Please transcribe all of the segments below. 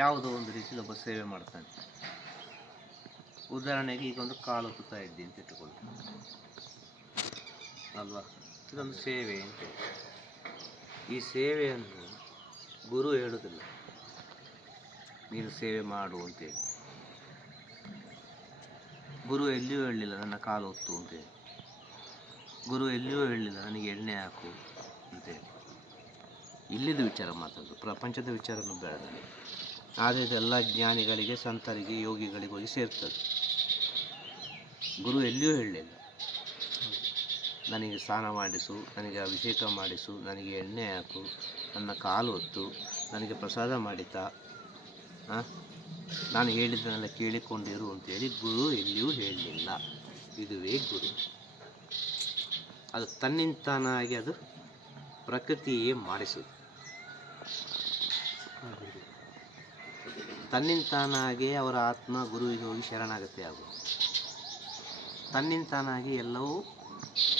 ಯಾವುದೋ ಒಂದು ರೀತಿಯಲ್ಲಿ ಒಬ್ಬ ಸೇವೆ ಮಾಡ್ತಾನೆ. ಉದಾಹರಣೆಗೆ ಈಗ ಒಂದು ಕಾಲು ಒತ್ತುತ್ತಾ ಇದ್ದೀನಿ ಅಂತ ಇಟ್ಟುಕೊಳ್ಳಿ ಅಲ್ವಾ, ಇದೊಂದು ಸೇವೆ ಅಂತೇಳಿ. ಈ ಸೇವೆಯನ್ನು ಗುರು ಹೇಳುವುದಿಲ್ಲ ನೀನು ಸೇವೆ ಮಾಡು ಅಂತೇಳಿ. ಗುರು ಎಲ್ಲಿಯೂ ಹೇಳಲಿಲ್ಲ ನನ್ನ ಕಾಲು ಒತ್ತು ಅಂತೇಳಿ. ಗುರು ಎಲ್ಲಿಯೂ ಹೇಳಲಿಲ್ಲ ನನಗೆ ಎಣ್ಣೆ ಹಾಕು ಅಂತೇಳಿ. ಇಲ್ಲಿದ್ದ ವಿಚಾರ ಮಾತಾಡೋದು, ಪ್ರಪಂಚದ ವಿಚಾರನೂ ಬೇಡ. ಆದರೆ ಇದೆಲ್ಲ ಜ್ಞಾನಿಗಳಿಗೆ, ಸಂತರಿಗೆ, ಯೋಗಿಗಳಿಗೆ ಹೋಗಿ ಸೇರ್ತದೆ. ಗುರು ಎಲ್ಲಿಯೂ ಹೇಳಲಿಲ್ಲ ನನಗೆ ಸ್ನಾನ ಮಾಡಿಸು, ನನಗೆ ಅಭಿಷೇಕ ಮಾಡಿಸು, ನನಗೆ ಎಣ್ಣೆ ಹಾಕು, ನನ್ನ ಕಾಲು ಹೊತ್ತು, ನನಗೆ ಪ್ರಸಾದ ಮಾಡಿತಾ, ನಾನು ಹೇಳಿದ್ದನ್ನೆಲ್ಲ ಕೇಳಿಕೊಂಡಿರು ಅಂತೇಳಿ ಗುರು ಎಲ್ಲಿಯೂ ಹೇಳಲಿಲ್ಲ. ಇದುವೇ ಗುರು. ಅದು ತನ್ನಿಂತಾನಾಗಿ ಅದು ಪ್ರಕೃತಿಯೇ ಮಾಡಿಸುವುದು. ತನ್ನಿಂತಾನಾಗಿ ಅವರ ಆತ್ಮ ಗುರುವಿಗೆ ಹೋಗಿ ಶರಣಾಗತಿ ಆಗುವುದು. ತನ್ನಿಂತಾನಾಗಿ ಎಲ್ಲವೂ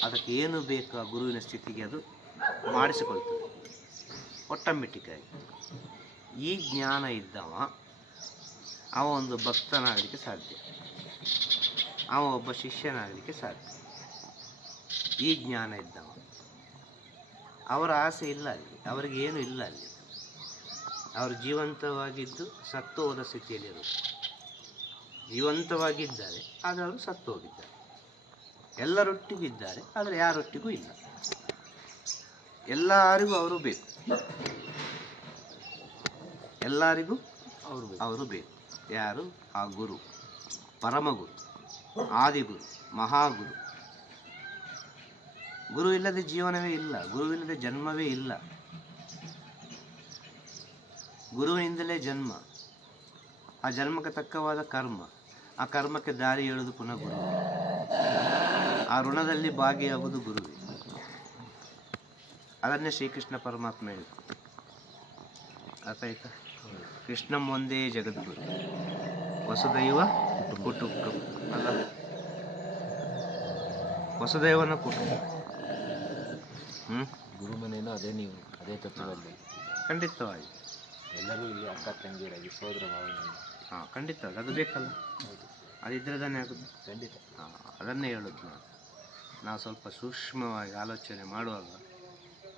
ಅದಕ್ಕೆ ಏನು ಬೇಕು ಆ ಗುರುವಿನ ಸ್ಥಿತಿಗೆ ಅದು ಮಾಡಿಸಿಕೊಳ್ತದೆ ಆಟೋಮೆಟಿಕ್ಕಾಗಿ. ಈ ಜ್ಞಾನ ಇದ್ದವ ಅವ ಒಂದು ಭಕ್ತನಾಗಲಿಕ್ಕೆ ಸಾಧ್ಯ, ಅವ ಒಬ್ಬ ಶಿಷ್ಯನಾಗಲಿಕ್ಕೆ ಸಾಧ್ಯ. ಈ ಜ್ಞಾನ ಇದ್ದವ, ಅವರ ಆಸೆ ಇಲ್ಲ ಅಲ್ಲಿ, ಅವರಿಗೆ ಏನು ಇಲ್ಲ ಅಲ್ಲಿ. ಅವರು ಜೀವಂತವಾಗಿದ್ದು ಸತ್ತು ಹೋದ ಸ್ಥಿತಿಯಲ್ಲಿರುವುದು. ಜೀವಂತವಾಗಿದ್ದಾರೆ ಆದರೆ ಅವರು ಸತ್ತು ಹೋಗಿದ್ದಾರೆ. ಎಲ್ಲರೊಟ್ಟಿಗಿದ್ದಾರೆ ಆದರೆ ಯಾರೊಟ್ಟಿಗೂ ಇಲ್ಲ. ಎಲ್ಲರಿಗೂ ಅವರು ಬೇಕು, ಎಲ್ಲರಿಗೂ ಅವರು ಬೇಕು. ಯಾರು? ಆ ಗುರು, ಪರಮಗುರು, ಆದಿಗುರು, ಮಹಾಗುರು. ಗುರು ಇಲ್ಲದೆ ಜೀವನವೇ ಇಲ್ಲ, ಗುರುವಿಲ್ಲದೆ ಜನ್ಮವೇ ಇಲ್ಲ. ಗುರುವಿನಿಂದಲೇ ಜನ್ಮ, ಆ ಜನ್ಮಕ್ಕೆ ತಕ್ಕವಾದ ಕರ್ಮ, ಆ ಕರ್ಮಕ್ಕೆ ದಾರಿ ಹೇಳುವುದು ಪುನಃ ಗುರು. ಆ ಋಣದಲ್ಲಿ ಭಾಗಿಯಾಗುವುದು ಗುರುವೇ. ಅದನ್ನೇ ಶ್ರೀಕೃಷ್ಣ ಪರಮಾತ್ಮ ಹೇಳಿದ್ರು. ಅರ್ಥ ಆಯ್ತಾ? ಕೃಷ್ಣಂ ಒಂದೇ ಜಗದ್ಗುರು, ವಸುದೈವ ಕುಟುಂಬ ಅಲ್ಲ, ವಸುದೈವನ ಕುಟುಂಬ. ಗುರು ಮನೇನೂ ಅದೇ, ನೀವು ಅದೇ ತತ್ವದಲ್ಲಿ. ಖಂಡಿತವಾಗಿ ಎಲ್ಲರೂ ಇಲ್ಲಿ ಅಕ್ಕ ತಂಗಿಯರಾಗಿ ಸೋದರ ಭಾವನೆ. ಖಂಡಿತವಾಗಿ ಅದು ಬೇಕಲ್ಲ. ಹೌದು, ಅದಿದ್ದರೆ ತಾನೇ ಆಗೋದು. ಖಂಡಿತ. ಅದನ್ನೇ ಹೇಳೋದು ನಾವು ಸ್ವಲ್ಪ ಸೂಕ್ಷ್ಮವಾಗಿ ಆಲೋಚನೆ ಮಾಡುವಾಗ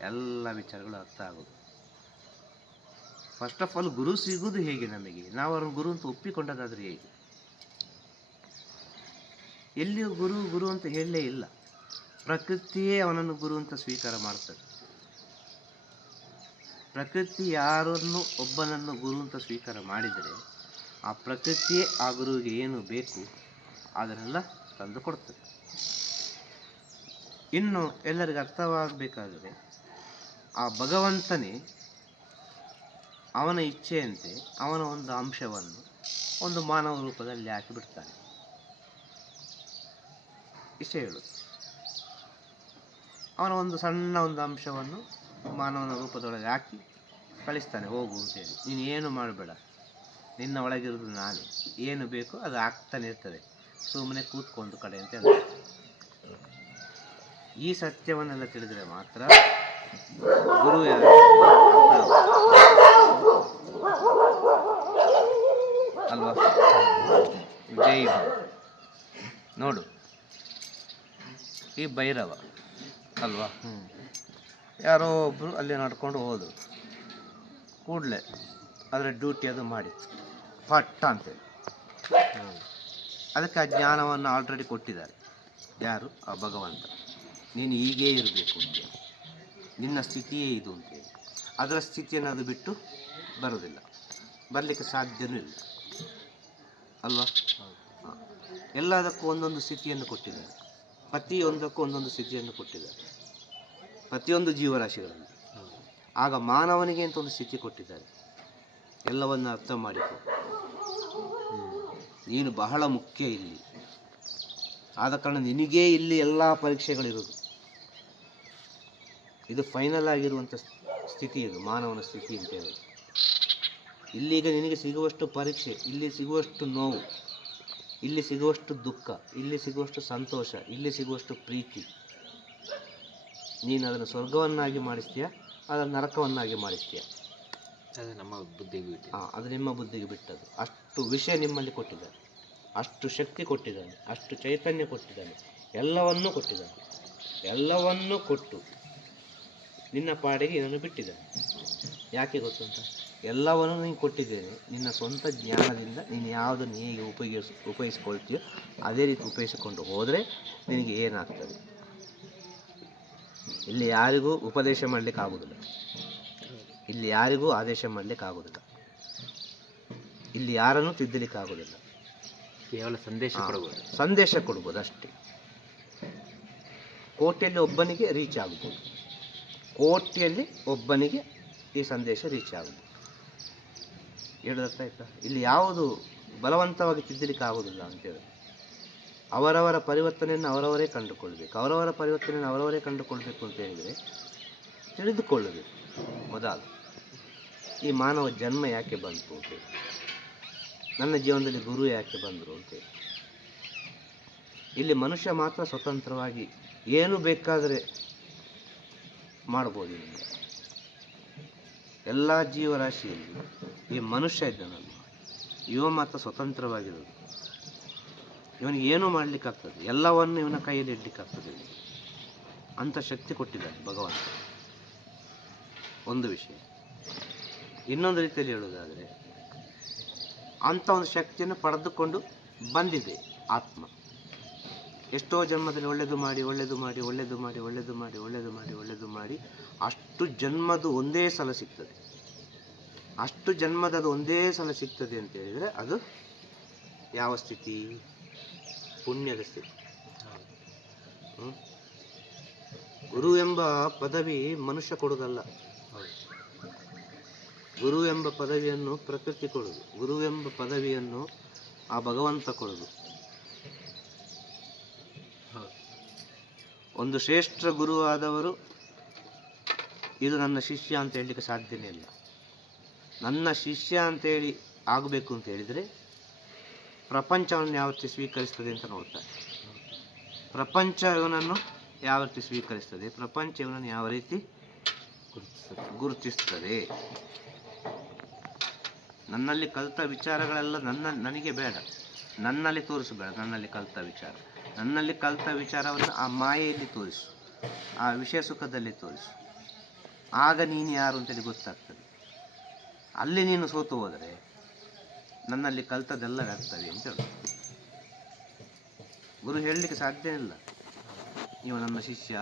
ಎಲ್ಲ ವಿಚಾರಗಳು ಅರ್ಥ ಆಗೋದು. ಫಸ್ಟ್ ಆಫ್ ಆಲ್ ಗುರು ಸಿಗೋದು ಹೇಗೆ ನಮಗೆ? ನಾವು ಅವ್ರನ್ನ ಗುರು ಅಂತ ಒಪ್ಪಿಕೊಂಡದಾದರೆ ಹೇಗೆ? ಎಲ್ಲಿಯೂ ಗುರು ಗುರು ಅಂತ ಹೇಳಲೇ ಇಲ್ಲ. ಪ್ರಕೃತಿಯೇ ಅವನನ್ನು ಗುರು ಅಂತ ಸ್ವೀಕಾರ ಮಾಡ್ತದೆ. ಪ್ರಕೃತಿ ಯಾರನ್ನು ಒಬ್ಬನನ್ನು ಗುರು ಅಂತ ಸ್ವೀಕಾರ ಮಾಡಿದರೆ ಆ ಪ್ರಕೃತಿಯೇ ಆ ಗುರುವಿಗೆ ಏನು ಬೇಕು ಅದನ್ನೆಲ್ಲ ತಂದು ಕೊಡ್ತದೆ. ಇನ್ನು ಎಲ್ಲರಿಗೂ ಅರ್ಥವಾಗಬೇಕಾದರೆ ಆ ಭಗವಂತನೇ ಅವನ ಇಚ್ಛೆಯಂತೆ ಅವನ ಒಂದು ಅಂಶವನ್ನು ಒಂದು ಮಾನವ ರೂಪದಲ್ಲಿ ಹಾಕಿಬಿಡ್ತಾನೆ. ಇಷ್ಟೇ ಹೇಳೋದು. ಅವನ ಒಂದು ಸಣ್ಣ ಒಂದು ಅಂಶವನ್ನು ಮಾನವನ ರೂಪದೊಳಗೆ ಹಾಕಿ ಕಳಿಸ್ತಾನೆ, ಹೋಗು ಅಂತೇಳಿ. ನೀನು ಏನು ಮಾಡಬೇಡ, ನಿನ್ನ ಒಳಗಿರೋದು ನಾನೇ, ಏನು ಬೇಕೋ ಅದು ಆಗ್ತಾನೆ ಇರ್ತದೆ, ಸುಮ್ಮನೆ ಕೂತ್ಕೊಂಡು ಕಡೆ ಅಂತ ಹೇಳ್ತಾರೆ. ಈ ಸತ್ಯವನ್ನೆಲ್ಲ ತಿಳಿದರೆ ಮಾತ್ರ ಗುರು ಯಾರು ಅಲ್ವಾ? ಜೈ ನೋಡು, ಈ ಭೈರವ ಅಲ್ವಾ, ಯಾರೋ ಒಬ್ಬರು ಅಲ್ಲಿ ನಡ್ಕೊಂಡು ಹೋದರು. ಕೂಡಲೇ ಅದರ ಡ್ಯೂಟಿ ಅದು ಮಾಡಿತ್ತು, ಪಟ್ಟ ಅಂತೇಳಿ. ಅದಕ್ಕೆ ಆ ಜ್ಞಾನವನ್ನು ಆಲ್ರೆಡಿ ಕೊಟ್ಟಿದ್ದಾರೆ. ಯಾರು? ಆ ಭಗವಂತ. ನೀನು ಹೀಗೇ ಇರಬೇಕು ಅಂತೇಳಿ, ನಿನ್ನ ಸ್ಥಿತಿಯೇ ಇದು ಅಂತೇಳಿ. ಅದರ ಸ್ಥಿತಿಯನ್ನು ಅದು ಬಿಟ್ಟು ಬರೋದಿಲ್ಲ, ಬರಲಿಕ್ಕೆ ಸಾಧ್ಯವೂ ಇಲ್ಲ ಅಲ್ವಾ? ಎಲ್ಲದಕ್ಕೂ ಒಂದೊಂದು ಸ್ಥಿತಿಯನ್ನು ಕೊಟ್ಟಿದ್ದಾರೆ. ಪ್ರತಿಯೊಂದಕ್ಕೂ ಒಂದೊಂದು ಸ್ಥಿತಿಯನ್ನು ಕೊಟ್ಟಿದ್ದಾರೆ, ಪ್ರತಿಯೊಂದು ಜೀವರಾಶಿಗಳಲ್ಲಿ. ಆಗ ಮಾನವನಿಗೆ ಅಂತ ಒಂದು ಸ್ಥಿತಿ ಕೊಟ್ಟಿದ್ದಾರೆ. ಎಲ್ಲವನ್ನು ಅರ್ಥ ಮಾಡಿಕೊ, ನೀನು ಬಹಳ ಮುಖ್ಯ ಇಲ್ಲಿ. ಆದ ಕಾರಣ ನಿನಗೇ ಇಲ್ಲಿ ಎಲ್ಲ ಪರೀಕ್ಷೆಗಳಿರೋದು. ಇದು ಫೈನಲ್ ಆಗಿರುವಂಥ ಸ್ಥಿತಿ, ಇದು ಮಾನವನ ಸ್ಥಿತಿ ಅಂತ ಹೇಳೋದು. ಇಲ್ಲಿಗ ನಿನಗೆ ಸಿಗುವಷ್ಟು ಪರೀಕ್ಷೆ, ಇಲ್ಲಿ ಸಿಗುವಷ್ಟು ನೋವು, ಇಲ್ಲಿ ಸಿಗುವಷ್ಟು ದುಃಖ, ಇಲ್ಲಿ ಸಿಗುವಷ್ಟು ಸಂತೋಷ, ಇಲ್ಲಿ ಸಿಗುವಷ್ಟು ಪ್ರೀತಿ. ನೀನು ಅದನ್ನು ಸ್ವರ್ಗವನ್ನಾಗಿ ಮಾಡಿಸ್ತೀಯ, ಅದನ್ನು ನರಕವನ್ನಾಗಿ ಮಾಡಿಸ್ತೀಯ. ಅದು ನಮ್ಮ ಬುದ್ಧಿಗೆ ಬಿಟ್ಟು. ಅದು ನಿಮ್ಮ ಬುದ್ಧಿಗೆ ಬಿಟ್ಟದ್ದು. ಅಷ್ಟು ವಿಷಯ ನಿಮ್ಮಲ್ಲಿ ಕೊಟ್ಟಿದ್ದಾನೆ, ಅಷ್ಟು ಶಕ್ತಿ ಕೊಟ್ಟಿದ್ದಾನೆ, ಅಷ್ಟು ಚೈತನ್ಯ ಕೊಟ್ಟಿದ್ದಾನೆ, ಎಲ್ಲವನ್ನೂ ಕೊಟ್ಟಿದ್ದಾನೆ. ಎಲ್ಲವನ್ನೂ ಕೊಟ್ಟು ನಿನ್ನ ಪಾಡಿಗೆ ಇದನ್ನು ಬಿಟ್ಟಿದ್ದಾನೆ. ಯಾಕೆ ಗೊತ್ತುಂಟ? ಎಲ್ಲವನ್ನೂ ನೀನು ಕೊಟ್ಟಿದ್ದೇನೆ. ನಿನ್ನ ಸ್ವಂತ ಜ್ಞಾನದಿಂದ ನೀನು ಯಾವುದನ್ನು ಹೇಗೆ ಉಪಯೋಗಿಸ್ಕೊಳ್ತೀಯೋ ಅದೇ ರೀತಿ ಉಪಯೋಗಿಸಿಕೊಂಡು ಹೋದರೆ ನಿನಗೆ ಏನಾಗ್ತದೆ. ಇಲ್ಲಿ ಯಾರಿಗೂ ಉಪದೇಶ ಮಾಡಲಿಕ್ಕೆ ಆಗೋದಿಲ್ಲ, ಇಲ್ಲಿ ಯಾರಿಗೂ ಆದೇಶ ಮಾಡಲಿಕ್ಕೆ ಆಗೋದಿಲ್ಲ, ಇಲ್ಲಿ ಯಾರನ್ನು ತಿದ್ದಲಿಕ್ಕೆ ಆಗೋದಿಲ್ಲ. ಕೇವಲ ಸಂದೇಶ ಕೊಡಬಹುದು, ಸಂದೇಶ ಕೊಡ್ಬೋದು ಅಷ್ಟೇ. ಕೋಟಿಯಲ್ಲಿ ಒಬ್ಬನಿಗೆ ರೀಚ್ ಆಗ್ಬೋದು, ಕೋಟಿಯಲ್ಲಿ ಒಬ್ಬನಿಗೆ ಈ ಸಂದೇಶ ರೀಚ್ ಆಗ್ಬೋದು. ಹೇಳೋದರ್ಥ ಆಯ್ತಾ? ಇಲ್ಲಿ ಯಾವುದು ಬಲವಂತವಾಗಿ ತಿದ್ದಲಿಕ್ಕೆ ಆಗೋದಿಲ್ಲ ಅಂತೇಳಿ. ಅವರವರ ಪರಿವರ್ತನೆಯನ್ನು ಅವರವರೇ ಕಂಡುಕೊಳ್ಬೇಕು. ಅವರವರ ಪರಿವರ್ತನೆಯನ್ನು ಅವರವರೇ ಕಂಡುಕೊಳ್ಬೇಕು ಅಂತ ಹೇಳಿದರೆ ತಿಳಿದುಕೊಳ್ಳಬೇಕು ಮೊದಲು ಈ ಮಾನವ ಜನ್ಮ ಯಾಕೆ ಬಂತು ಅಂತೇಳಿ, ನನ್ನ ಜೀವನದಲ್ಲಿ ಗುರು ಯಾಕೆ ಬಂದರು ಅಂತೇಳಿ. ಇಲ್ಲಿ ಮನುಷ್ಯ ಮಾತ್ರ ಸ್ವತಂತ್ರವಾಗಿ ಏನು ಬೇಕಾದರೆ ಮಾಡ್ಬೋದು. ಎಲ್ಲ ಜೀವರಾಶಿಯಲ್ಲಿ ಈ ಮನುಷ್ಯ ಇದ್ದಾನಲ್ಲ, ಇವ ಮಾತ್ರ ಸ್ವತಂತ್ರವಾಗಿರೋದು. ಇವನಿಗೆ ಏನೂ ಮಾಡಲಿಕ್ಕಾಗ್ತದೆ, ಎಲ್ಲವನ್ನು ಇವನ ಕೈಯಲ್ಲಿ ಇಡಲಿಕ್ಕಾಗ್ತದೆ. ಅಂಥ ಶಕ್ತಿ ಕೊಟ್ಟಿದ್ದಾನೆ ಭಗವಂತ. ಒಂದು ವಿಷಯ. ಇನ್ನೊಂದು ರೀತಿಯಲ್ಲಿ ಹೇಳೋದಾದರೆ, ಅಂಥ ಒಂದು ಶಕ್ತಿಯನ್ನು ಪಡೆದುಕೊಂಡು ಬಂದಿದೆ ಆತ್ಮ. ಎಷ್ಟೋ ಜನ್ಮದಲ್ಲಿ ಒಳ್ಳೆಯದು ಮಾಡಿ ಒಳ್ಳೆಯದು ಮಾಡಿ ಒಳ್ಳೆಯದು ಮಾಡಿ ಒಳ್ಳೆಯದು ಮಾಡಿ ಒಳ್ಳೆಯದು ಮಾಡಿ ಒಳ್ಳೆಯದು ಮಾಡಿ ಅಷ್ಟು ಜನ್ಮದು ಒಂದೇ ಸಲ ಸಿಗ್ತದೆ. ಅಷ್ಟು ಜನ್ಮದದು ಒಂದೇ ಸಲ ಸಿಗ್ತದೆ ಅಂತ ಹೇಳಿದರೆ ಅದು ಯಾವ ಸ್ಥಿತಿ? ಪುಣ್ಯದ ಸ್ಥಿತಿ. ಗುರು ಎಂಬ ಪದವಿ ಮನುಷ್ಯ ಕೊಡೋದಲ್ಲ. ಗುರು ಎಂಬ ಪದವಿಯನ್ನು ಪ್ರಕೃತಿ ಕೊಡೋದು. ಗುರು ಎಂಬ ಪದವಿಯನ್ನು ಆ ಭಗವಂತ ಕೊಡೋದು. ಒಂದು ಶ್ರೇಷ್ಠ ಗುರು ಆದವರು ಇದು ನನ್ನ ಶಿಷ್ಯ ಅಂತ ಹೇಳಲಿಕ್ಕೆ ಸಾಧ್ಯನೇ ಇಲ್ಲ. ನನ್ನ ಶಿಷ್ಯ ಅಂತೇಳಿ ಆಗಬೇಕು ಅಂತ ಹೇಳಿದರೆ ಪ್ರಪಂಚವನ್ನು ಯಾವ ರೀತಿ ಸ್ವೀಕರಿಸ್ತದೆ ಅಂತ ನೋಡ್ತಾರೆ. ಪ್ರಪಂಚ ಇವನನ್ನು ಯಾವ ರೀತಿ ಸ್ವೀಕರಿಸ್ತದೆ, ಪ್ರಪಂಚ ಇವನನ್ನು ಯಾವ ರೀತಿ ಗುರುತಿಸ್ತದೆ. ನನ್ನಲ್ಲಿ ಕಲಿತ ವಿಚಾರಗಳೆಲ್ಲ ನನಗೆ ಬೇಡ, ನನ್ನಲ್ಲಿ ತೋರಿಸಬೇಡ. ನನ್ನಲ್ಲಿ ಕಲಿತ ವಿಚಾರ, ನನ್ನಲ್ಲಿ ಕಲಿತ ವಿಚಾರವನ್ನು ಆ ಮಾಯೆಯಲ್ಲಿ ತೋರಿಸು, ಆ ವಿಷಯ ಸುಖದಲ್ಲಿ ತೋರಿಸು. ಆಗ ನೀನು ಯಾರು ಅಂತೇಳಿ ಗೊತ್ತಾಗ್ತದೆ. ಅಲ್ಲಿ ನೀನು ಸೋತು ಹೋದರೆ ನನ್ನಲ್ಲಿ ಕಲಿತದೆಲ್ಲ ವ್ಯರ್ಥವೇ ಅಂತ ಹೇಳಿ ಗುರು ಹೇಳಲಿಕ್ಕೆ ಸಾಧ್ಯ ಇಲ್ಲ. ಇವ ನನ್ನ ಶಿಷ್ಯ,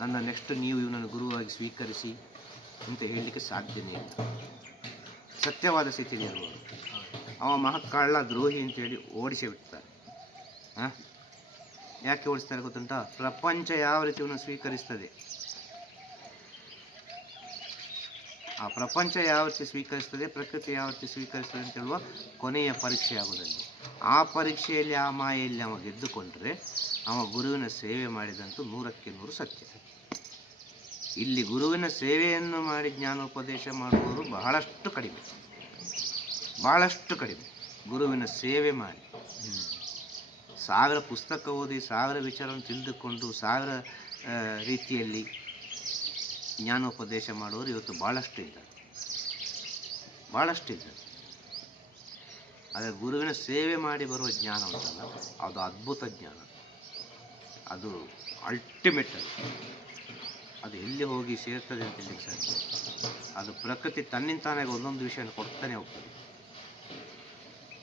ನನ್ನ ನೆಕ್ಸ್ಟ್ ನೀವು ಇವನನ್ನು ಗುರುವಾಗಿ ಸ್ವೀಕರಿಸಿ ಅಂತ ಹೇಳಲಿಕ್ಕೆ ಸಾಧ್ಯನೇ ಇಲ್ಲ. ಸತ್ಯವಾದ ಸ್ಥಿತಿಯಲ್ಲಿ ಇರುವವರು ಅವ ಮಹಾಕಾಳ ದ್ರೋಹಿ ಅಂತೇಳಿ ಓಡಿಸಿ ಬಿಡ್ತಾರೆ. ಯಾಕೆ ಓಡಿಸ್ತಾರೆ ಗೊತ್ತುಂಟ? ಪ್ರಪಂಚ ಯಾವ ರೀತಿ ಇವನು ಸ್ವೀಕರಿಸ್ತದೆ, ಆ ಪ್ರಪಂಚ ಯಾವ ರೀತಿ ಸ್ವೀಕರಿಸ್ತದೆ, ಪ್ರಕೃತಿ ಯಾವ ರೀತಿ ಸ್ವೀಕರಿಸ್ತದೆ ಅಂತ ಹೇಳುವ ಕೊನೆಯ ಪರೀಕ್ಷೆ ಆಗುವುದಲ್ಲಿ, ಆ ಪರೀಕ್ಷೆಯಲ್ಲಿ ಆ ಮಾಯೆಯಲ್ಲಿ ಅವ ಗೆದ್ದುಕೊಂಡ್ರೆ ಅವ ಗುರುವಿನ ಸೇವೆ ಮಾಡಿದಂತೂ 100ಕ್ಕೆ 100 ಸತ್ಯ. ಇಲ್ಲಿ ಗುರುವಿನ ಸೇವೆಯನ್ನು ಮಾಡಿ ಜ್ಞಾನೋಪದೇಶ ಮಾಡುವವರು ಬಹಳಷ್ಟು ಕಡಿಮೆ, ಬಹಳಷ್ಟು ಕಡಿಮೆ. ಗುರುವಿನ ಸೇವೆ ಮಾಡಿ 1000 ಪುಸ್ತಕ ಓದಿ 1000 ವಿಚಾರವನ್ನು ತಿಳಿದುಕೊಂಡು 1000 ರೀತಿಯಲ್ಲಿ ಜ್ಞಾನೋಪದೇಶ ಮಾಡುವವರು ಇವತ್ತು ಭಾಳಷ್ಟು ಇದ್ದಾರೆ, ಭಾಳಷ್ಟು ಇದ್ದಾರೆ. ಆದರೆ ಗುರುವಿನ ಸೇವೆ ಮಾಡಿ ಬರುವ ಜ್ಞಾನ ಉಂಟಲ್ಲ, ಅದು ಅದ್ಭುತ ಜ್ಞಾನ, ಅದು ಅಲ್ಟಿಮೇಟ್. ಅದು ಎಲ್ಲಿ ಹೋಗಿ ಸೇರ್ತದೆ ಅಂತ ಹೇಳಿ ಸಾಧ್ಯ. ಅದು ಪ್ರಕೃತಿ ತನ್ನಿಂತಾನೇ ಒಂದೊಂದು ವಿಷಯ ಕೊಡ್ತಾನೆ ಹೋಗ್ತದೆ.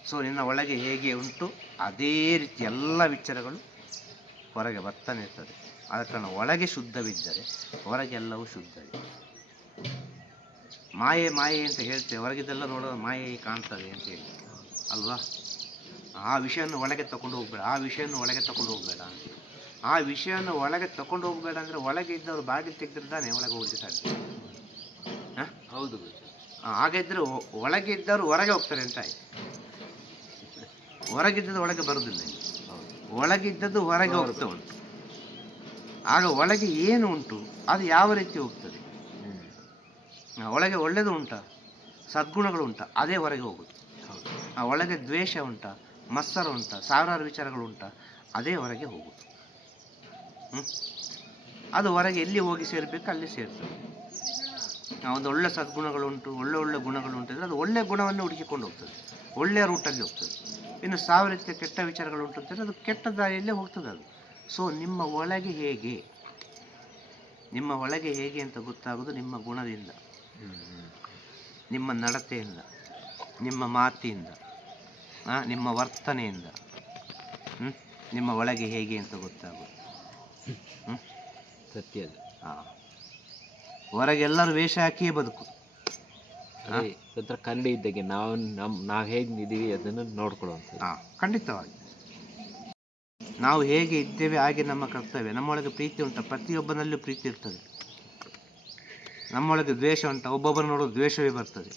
ಸೊ ನಿನ್ನ ಒಳಗೆ ಹೇಗೆ ಉಂಟು ಅದೇ ರೀತಿ ಎಲ್ಲ ವಿಚಾರಗಳು ಹೊರಗೆ ಬರ್ತಾನೆ ಇರ್ತದೆ. ಆದ ಕಾರಣ ಒಳಗೆ ಶುದ್ಧವಿದ್ದರೆ ಹೊರಗೆ ಎಲ್ಲವೂ ಶುದ್ಧವಿದೆ. ಮಾಯೆ ಮಾಯೆ ಅಂತ ಹೇಳ್ತೇವೆ, ಹೊರಗಿದ್ದೆಲ್ಲ ನೋಡೋದು ಮಾಯೆ ಕಾಣ್ತದೆ ಅಂತ ಹೇಳಿ ಅಲ್ವಾ? ಆ ವಿಷಯವನ್ನು ಒಳಗೆ ತಗೊಂಡು ಹೋಗ್ಬೇಡ, ಆ ವಿಷಯವನ್ನು ಒಳಗೆ ತಗೊಂಡು ಹೋಗ್ಬೇಡ ಅಂತ. ಆ ವಿಷಯವನ್ನು ಒಳಗೆ ತಗೊಂಡು ಹೋಗ್ಬೇಡ ಅಂದರೆ ಒಳಗೆ ಇದ್ದವರು ಬಾಗಿಲು ತೆಗೆದಿರ್ತಾನೆ ಒಳಗೆ ಹೋಗಲಿಕ್ಕೆ ಸಾಧ್ಯ. ಹೌದು. ಹಾಗಿದ್ರೆ ಒಳಗೆ ಇದ್ದವರು ಹೊರಗೆ ಹೋಗ್ತಾರೆ ಅಂತ ಆಯ್ತು. ಹೊರಗಿದ್ದದ್ದು ಒಳಗೆ ಬರುವುದಿಲ್ಲ, ಒಳಗಿದ್ದದ್ದು ಹೊರಗೆ ಹೋಗ್ತಾ ಉಂಟು. ಆಗ ಒಳಗೆ ಏನು ಉಂಟು ಅದು ಯಾವ ರೀತಿ ಹೋಗ್ತದೆ. ಒಳಗೆ ಒಳ್ಳೆಯದು ಉಂಟಾ, ಸದ್ಗುಣಗಳು ಉಂಟಾ, ಅದೇ ಹೊರಗೆ ಹೋಗುದು. ಆ ಒಳಗೆ ದ್ವೇಷ ಉಂಟಾ, ಮತ್ಸರ ಉಂಟಾ, ಸಾವಿರಾರು ವಿಚಾರಗಳು ಉಂಟಾ, ಅದೇ ಹೊರಗೆ ಹೋಗುದು. ಅದು ಹೊರಗೆ ಎಲ್ಲಿ ಹೋಗಿ ಸೇರಬೇಕು ಅಲ್ಲಿ ಸೇರ್ತದೆ. ಒಂದು ಒಳ್ಳೆ ಸದ್ಗುಣಗಳುಂಟು, ಒಳ್ಳೆ ಒಳ್ಳೆ ಗುಣಗಳುಂಟು ಅಂದರೆ ಅದು ಒಳ್ಳೆಯ ಗುಣವನ್ನು ಹುಡುಕಿಕೊಂಡು ಹೋಗ್ತದೆ, ಒಳ್ಳೆಯ ರೂಟಲ್ಲಿ ಹೋಗ್ತದೆ. ಇನ್ನು ಸಾವಿರ ರೀತಿಯ ಕೆಟ್ಟ ವಿಚಾರಗಳುಂಟು ಅಂತಂದರೆ ಅದು ಕೆಟ್ಟ ದಾರಿಯಲ್ಲೇ ಹೋಗ್ತದೆ ಅದು. ಸೊ ನಿಮ್ಮ ಒಳಗೆ ಹೇಗೆ, ನಿಮ್ಮ ಒಳಗೆ ಹೇಗೆ ಅಂತ ಗೊತ್ತಾಗೋದು ನಿಮ್ಮ ಗುಣದಿಂದ, ನಿಮ್ಮ ನಡತೆಯಿಂದ, ನಿಮ್ಮ ಮಾತಿಂದ, ನಿಮ್ಮ ವರ್ತನೆಯಿಂದ. ನಿಮ್ಮ ಒಳಗೆ ಹೇಗೆ ಅಂತ ಗೊತ್ತಾಗೋದು. ಸತ್ಯ ಅದು. ಹಾಂ, ಹೊರಗೆಲ್ಲರೂ ವೇಷ ಹಾಕಿಯೇ ಬದುಕು. ಒಂಥರ ಕನ್ನಡಿ ಇದ್ದಾಗೆ ನಾವು ಹೇಗಿದ್ದೀವಿ ಅದನ್ನು ನೋಡ್ಕೊಳ್ಳುವಂಥದ್ದು. ಹಾಂ, ಖಂಡಿತವಾಗಿ ನಾವು ಹೇಗೆ ಇದ್ದೇವೆ ಹಾಗೆ ನಮ್ಮ ಕರ್ತವ್ಯ. ನಮ್ಮೊಳಗೆ ಪ್ರೀತಿ ಉಂಟ, ಪ್ರತಿಯೊಬ್ಬನಲ್ಲೂ ಪ್ರೀತಿ ಇರ್ತದೆ. ನಮ್ಮೊಳಗೆ ದ್ವೇಷ ಉಂಟ, ಒಬ್ಬೊಬ್ಬರು ನೋಡೋ ದ್ವೇಷವೇ ಬರ್ತದೆ.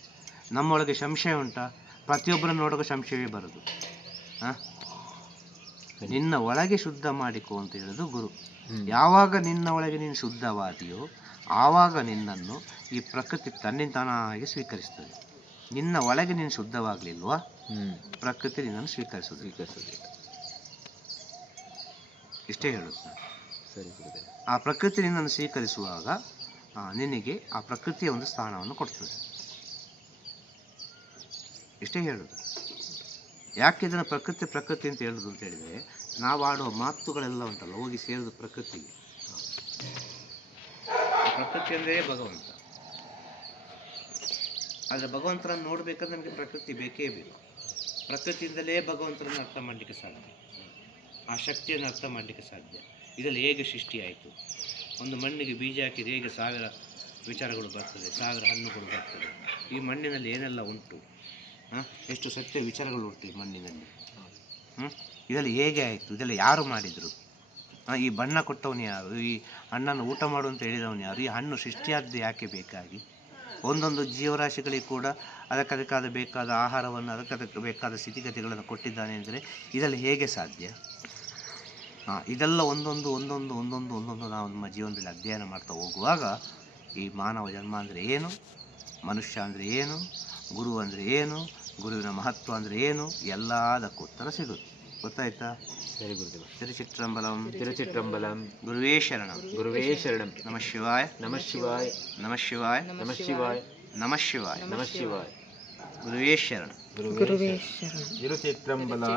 ನಮ್ಮೊಳಗೆ ಸಂಶಯ ಉಂಟ, ಪ್ರತಿಯೊಬ್ಬರನ್ನು ನೋಡೋ ಸಂಶಯವೇ ಬರೋದು. ನಿನ್ನ ಒಳಗೆ ಶುದ್ಧ ಮಾಡಿಕೊ ಅಂತ ಹೇಳೋದು ಗುರು. ಯಾವಾಗ ನಿನ್ನ ಒಳಗೆ ನೀನು ಶುದ್ಧವಾದಿಯೋ ಆವಾಗ ನಿನ್ನನ್ನು ಈ ಪ್ರಕೃತಿ ತನ್ನಿಂತಾನಾಗಿ ಸ್ವೀಕರಿಸ್ತದೆ. ನಿನ್ನ ಒಳಗೆ ನೀನು ಶುದ್ಧವಾಗಲಿಲ್ವಾ, ಪ್ರಕೃತಿ ನಿನ್ನನ್ನು ಸ್ವೀಕರಿಸೋದಿಲ್ಲ. ಇಷ್ಟೇ ಹೇಳೋದು ನಾನು. ಸರಿ. ಆ ಪ್ರಕೃತಿ ನಿನ್ನನ್ನು ಸ್ವೀಕರಿಸುವಾಗ ನಿನಗೆ ಆ ಪ್ರಕೃತಿಯ ಒಂದು ಸ್ಥಾನವನ್ನು ಕೊಡ್ತದೆ. ಇಷ್ಟೇ ಹೇಳೋದು. ಯಾಕೆ ಇದನ್ನು ಪ್ರಕೃತಿ ಅಂತ ಹೇಳೋದು ಅಂತ ಹೇಳಿದರೆ, ನಾವು ಆಡುವ ಮಾತುಗಳೆಲ್ಲ ಉಂಟಲ್ಲ ಹೋಗಿ ಸೇರೋದು ಪ್ರಕೃತಿಗೆ. ಪ್ರಕೃತಿ ಅಂದರೆ ಭಗವಂತ. ಆದರೆ ಭಗವಂತನನ್ನು ನೋಡಬೇಕಂದ್ರೆ ನಮಗೆ ಪ್ರಕೃತಿ ಬೇಕೇ ಬೇಕು. ಪ್ರಕೃತಿಯಿಂದಲೇ ಭಗವಂತನನ್ನು ಅರ್ಥ ಮಾಡಲಿಕ್ಕೆ ಸಾಧ್ಯ, ಆ ಶಕ್ತಿಯನ್ನು ಅರ್ಥ ಮಾಡಲಿಕ್ಕೆ ಸಾಧ್ಯ. ಇದರಲ್ಲಿ ಹೇಗೆ ಸೃಷ್ಟಿಯಾಯಿತು, ಒಂದು ಮಣ್ಣಿಗೆ ಬೀಜ ಹಾಕಿದರೆ ಹೇಗೆ 1000 ವಿಚಾರಗಳು ಬರ್ತದೆ, 1000 ಹಣ್ಣುಗಳು ಬರ್ತದೆ. ಈ ಮಣ್ಣಿನಲ್ಲಿ ಏನೆಲ್ಲ ಉಂಟು, ಎಷ್ಟು ಸತ್ಯ ವಿಚಾರಗಳು ಉಂಟು ಈ ಮಣ್ಣಿನಲ್ಲಿ. ಇದರಲ್ಲಿ ಹೇಗೆ ಆಯಿತು, ಇದೆಲ್ಲ ಯಾರು ಮಾಡಿದರು, ಈ ಬಣ್ಣ ಕೊಟ್ಟವನು ಯಾರು, ಈ ಹಣ್ಣನ್ನು ಊಟ ಮಾಡುವಂತ ಹೇಳಿದವನು ಯಾರು, ಈ ಹಣ್ಣು ಸೃಷ್ಟಿಯಾದ್ದು ಯಾಕೆ ಬೇಕಾಗಿ. ಒಂದೊಂದು ಜೀವರಾಶಿಗಳಿಗೆ ಕೂಡ ಅದಕ್ಕೆ ಬೇಕಾದ ಆಹಾರವನ್ನು, ಅದಕ್ಕೆ ಬೇಕಾದ ಸ್ಥಿತಿಗತಿಗಳನ್ನು ಕೊಟ್ಟಿದ್ದಾನೆ ಅಂದರೆ ಇದರಲ್ಲಿ ಹೇಗೆ ಸಾಧ್ಯ. ಇದೆಲ್ಲ ಒಂದೊಂದು ನಾವು ನಮ್ಮ ಜೀವನದಲ್ಲಿ ಅಧ್ಯಯನ ಮಾಡ್ತಾ ಹೋಗುವಾಗ ಈ ಮಾನವ ಜನ್ಮ ಅಂದರೆ ಏನು, ಮನುಷ್ಯ ಅಂದರೆ ಏನು, ಗುರು ಅಂದರೆ ಏನು, ಗುರುವಿನ ಮಹತ್ವ ಅಂದರೆ ಏನು, ಎಲ್ಲದಕ್ಕೂ ಉತ್ತರ ಸಿಗುತ್ತೆ. ಗೊತ್ತಾಯ್ತಾ? ಸರಿ ಗುರುದೇವ. ತಿರುಚಿಟ್ರಂಬಲಂ ತಿರುಚಿಟ್ರಂಬಲಂ. ಗುರುವೇ ಶರಣಂ. ಗುರುವೇ ಶರಣಂ. ನಮಃ ಶಿವಾಯ. ನಮಃ ಶಿವಾಯ. ನಮಃ ಶಿವಾಯ. ನಮಃ ಶಿವಾಯ. ನಮಃ ಶಿವಾಯ. ನಮಃ ಶಿವಾಯ. ಗುರುವೇ ಶರಣಂ. ಗುರುವೇ ಶರಣಂ. ತಿರುಚಿಟ್ರಂಬಲಂ.